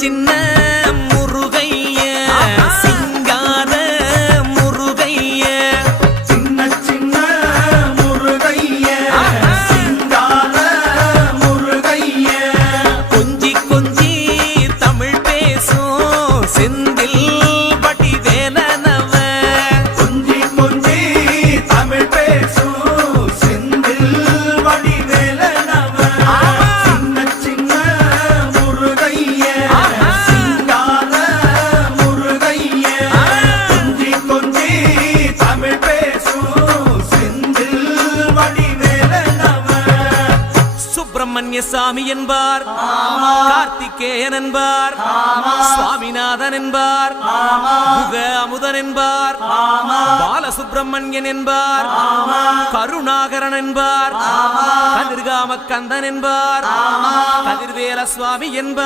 சின்ன முருகைய சிங்கார முருகைய சின்ன சின்ன முருகைய சிங்கார முருகைய கொஞ்சி கொஞ்சி தமிழ் பேசும் செந்தில் வடிவேலனவ கொஞ்சி கொஞ்சி தமிழ் பேசும் செந்தில் வடிவேலனவ சின்ன சின்ன முருகைய சிங்கார முருகைய கொஞ்சி கொஞ்சி தமிழ் பேசும் செந்தில் வடிவேலனவ சுப்பிரமணிய சாமி என்பார், கார்த்திகேயன் என்பார், சுவாமிநாதன் என்பார், முக அமுதன் என்பார், பாலசுப்பிரமணியன் என்பார், கருணாகரன் என்பார், கதிர்காம கந்தன் என்பார், கதிர்வேல சுவாமி என்பார்.